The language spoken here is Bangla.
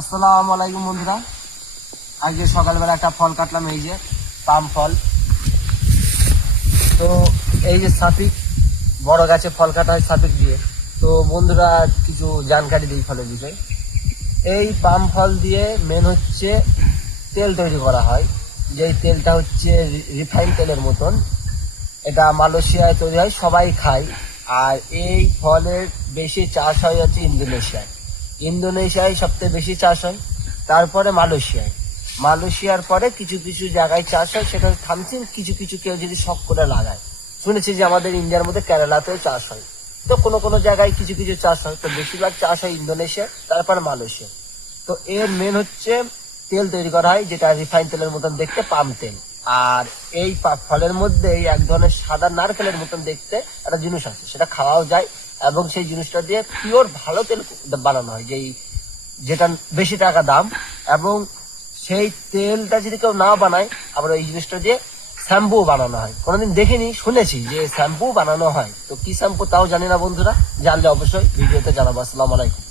আসসালামু আলাইকুম বন্ধুরা, আজকে সকালবেলা একটা ফল কাটলাম, এই যে পাম ফল। তো এই যে সাপিক, বড় গাছে ফল কাটা হয় সাপিক দিয়ে। তো বন্ধুরা কিছু জানকারি দিই ফলের বিষয়ে। এই পাম ফল দিয়ে মেন হচ্ছে তেল তৈরি করা হয়, যেই তেলটা হচ্ছে রিফাইন তেলের মতন। এটা মালয়েশিয়ায় তৈরি হয়, সবাই খায়। আর এই ফলের বেশি চাষ হয় হচ্ছে ইন্দোনেশিয়ায়। ইন্দোনেশিয়ায় সবচেয়ে বেশি চাষ হয়, তারপরে মালয়েশিয়ার পরে কিছু কিছু জায়গায় চাষ হয়, সেটা থামছেন কিছু কিছু, কেউ যদি শখ করে লাগায়। শুনেছি যে আমাদের ইন্ডিয়ার মধ্যে কেরালাতেও চাষ হয়। তো কোনো কোনো জায়গায় কিছু কিছু চাষ হয়, তো বেশিরভাগ চাষ হয় ইন্দোনেশিয়া, তারপরে মালয়েশিয়া। তো এর মেন হচ্ছে তেল তৈরি করা হয়, যেটা রিফাইন তেলের মতন দেখতে, পাম তেল। আর এই ফলের মধ্যে এক ধরনের সাদা নারকেলের মতন দেখতে একটা জিনিস আছে, সেটা খাওয়াও যায়। এবং সেই জিনিসটা দিয়ে পিওর ভালো তেল বানানো হয়, যেটা বেশি টাকা দাম। এবং সেই তেলটা যদি কেউ না বানায়, আবার ওই জিনিসটা দিয়ে শ্যাম্পু বানানো হয়। কোনোদিন দেখিনি, শুনেছি যে শ্যাম্পু বানানো হয়। তো কি শ্যাম্পু তাও জানি না বন্ধুরা, জানলে অবশ্যই ভিডিওতে জানাবো। আসসালামু আলাইকুম।